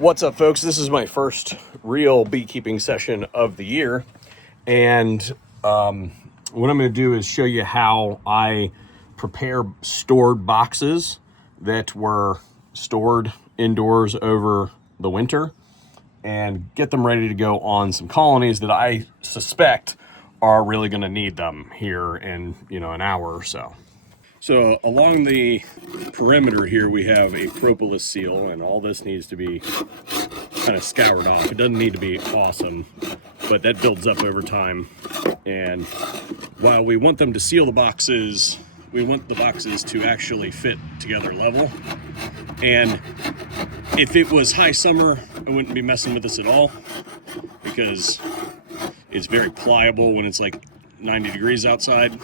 What's up, folks? This is my first real beekeeping session of the year, and what I'm going to do is show you how I prepare stored boxes that were stored indoors over the winter and get them ready to go on some colonies that I suspect are really going to need them here in, an hour or so. So along the perimeter here, we have a propolis seal, and all this needs to be kind of scoured off. It doesn't need to be awesome, but that builds up over time. And while we want them to seal the boxes, we want the boxes to actually fit together level. And if it was high summer, I wouldn't be messing with this at all, because it's very pliable when it's like 90 degrees outside.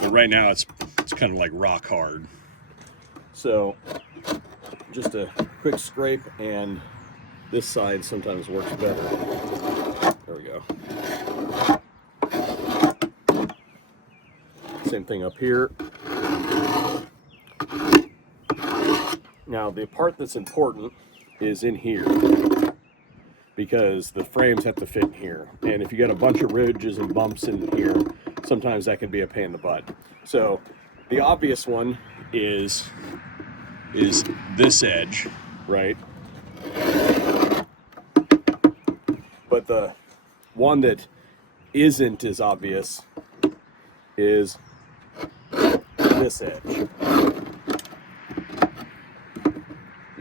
But right now it's kind of like rock hard. So just a quick scrape, and this side sometimes works better. There we go. Same thing up here. Now the part that's important is in here, because the frames have to fit in here. And if you got a bunch of ridges and bumps in here, sometimes that can be a pain in the butt. So the obvious one is this edge, right? But the one that isn't as obvious is this edge. You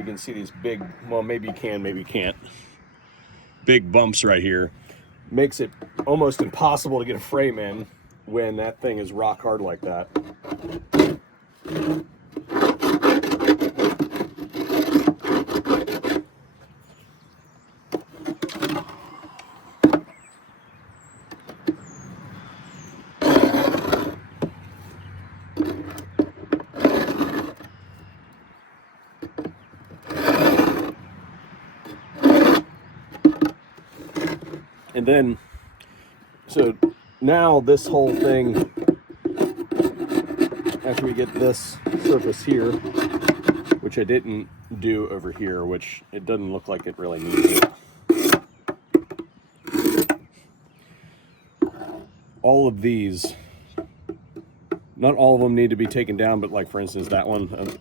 can see these big, well, maybe you can, maybe you can't, big bumps right here. Makes it almost impossible to get a frame in when that thing is rock hard like that. And then, so now this whole thing, after we get this surface here, which I didn't do over here, which it doesn't look like it really needs it. All of these, not all of them need to be taken down, but like for instance, that one,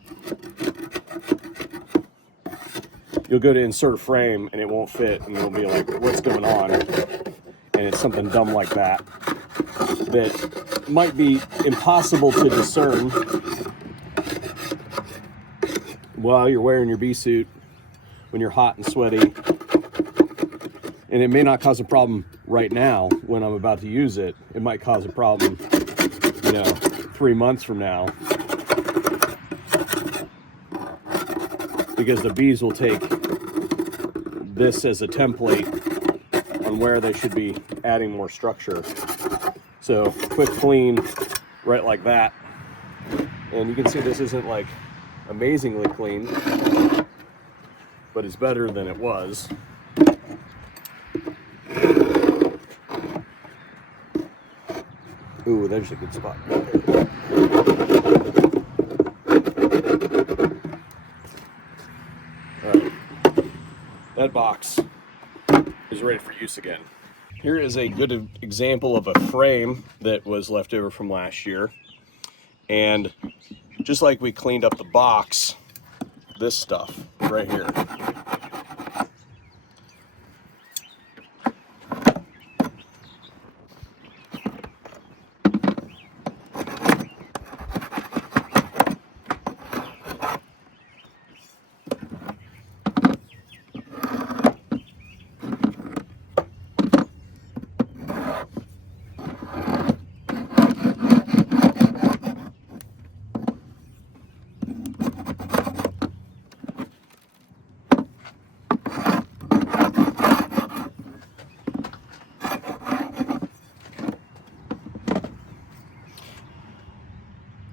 you'll go to insert a frame and it won't fit, and you'll be like, what's going on? And it's something dumb like that might be impossible to discern while you're wearing your bee suit when you're hot and sweaty. And it may not cause a problem right now when I'm about to use it. It might cause a problem, 3 months from now, because the bees will take this as a template on where they should be adding more structure. So quick clean right like that. And you can see this isn't like amazingly clean, but it's better than it was. Ooh, there's a good spot. All right, that box is ready for use again. Here is a good example of a frame that was left over from last year. And just like we cleaned up the box, this stuff right here.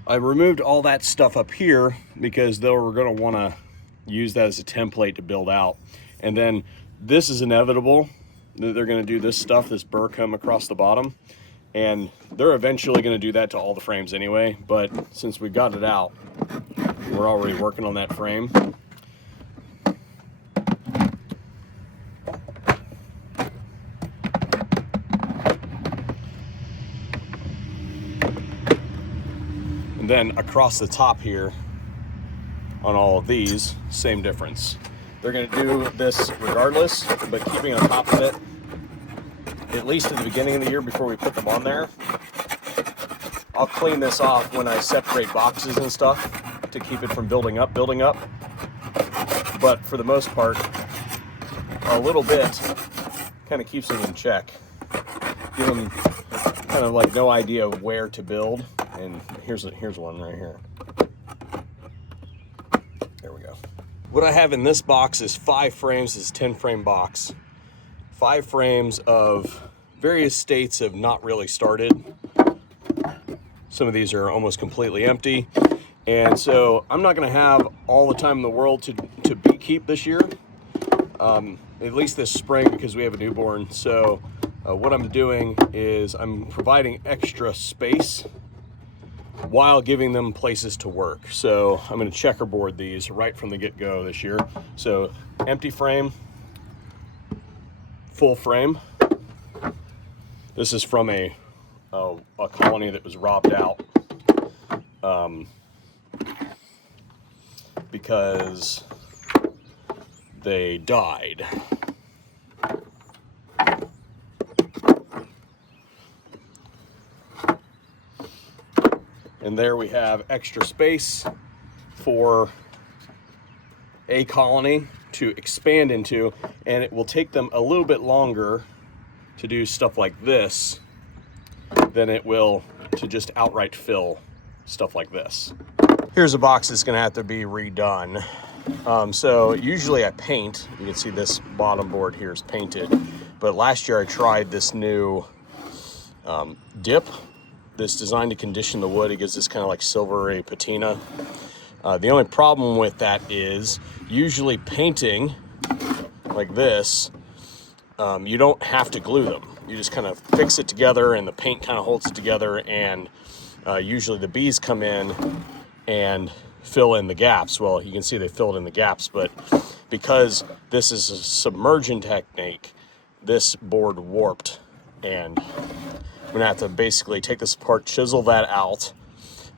I removed all that stuff up here because they were going to want to use that as a template to build out. And then this is inevitable that they're going to do this stuff, this burr come across the bottom. And they're eventually going to do that to all the frames anyway. But since we got it out, we're already working on that frame. then across the top here on all of these, same difference. They're going to do this regardless, but keeping on top of it, at least at the beginning of the year before we put them on there. I'll clean this off when I separate boxes and stuff to keep it from building up. But for the most part, a little bit kind of keeps them in check. Give them kind of like no idea of where to build. And here's one right here. There we go. What I have in this box is 5 frames. It's a 10-frame box. 5 frames of various states of not really started. Some of these are almost completely empty. And so I'm not going to have all the time in the world to beekeep this year, at least this spring, because we have a newborn. So what I'm doing is I'm providing extra space while giving them places to work. So I'm going to checkerboard these right from the get-go this year. So empty frame, full frame. This is from a colony that was robbed out because they died. And there we have extra space for a colony to expand into, and it will take them a little bit longer to do stuff like this than it will to just outright fill stuff like this. Here's a box that's gonna have to be redone. So usually I paint. You can see this bottom board here is painted, but last year I tried this new dip that's designed to condition the wood. It gives this kind of like silvery patina. The only problem with that is usually painting like this, you don't have to glue them. You just kind of fix it together and the paint kind of holds it together, and usually the bees come in and fill in the gaps. Well, you can see they filled in the gaps, but because this is a submersion technique, this board warped, and I'm gonna have to basically take this apart, chisel that out,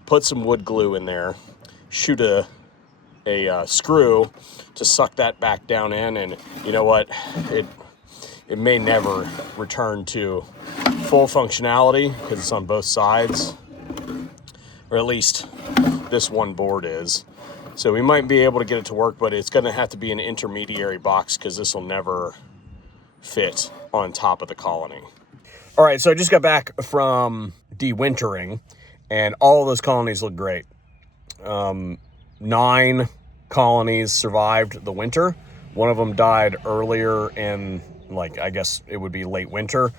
put some wood glue in there, shoot a screw to suck that back down in, and you know what? It may never return to full functionality because it's on both sides, or at least this one board is. So we might be able to get it to work, but it's gonna have to be an intermediary box because this will never fit on top of the colony. All right, so I just got back from de-wintering, and all of those colonies look great. 9 colonies survived the winter. One of them died earlier in, like, I guess it would be late winter.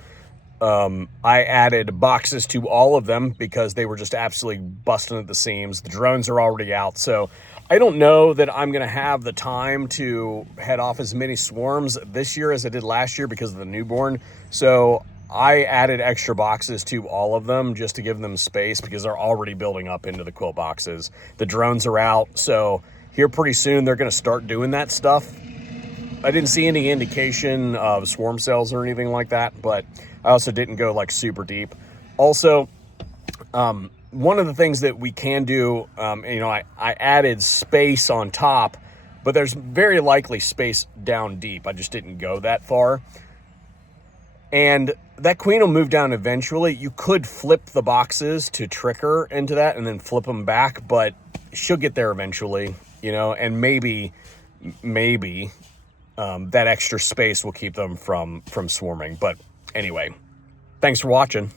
I added boxes to all of them because they were just absolutely busting at the seams. The drones are already out, so I don't know that I'm gonna have the time to head off as many swarms this year as I did last year because of the newborn. So I added extra boxes to all of them just to give them space because they're already building up into the quilt boxes. The drones are out, so here pretty soon they're gonna start doing that stuff. I didn't see any indication of swarm cells or anything like that, but I also didn't go like super deep. Also, one of the things that we can do, you know, I added space on top, but there's very likely space down deep. I just didn't go that far. And that queen will move down eventually. You could flip the boxes to trick her into that and then flip them back, but she'll get there eventually, you know, and maybe that extra space will keep them from swarming. But anyway, thanks for watching.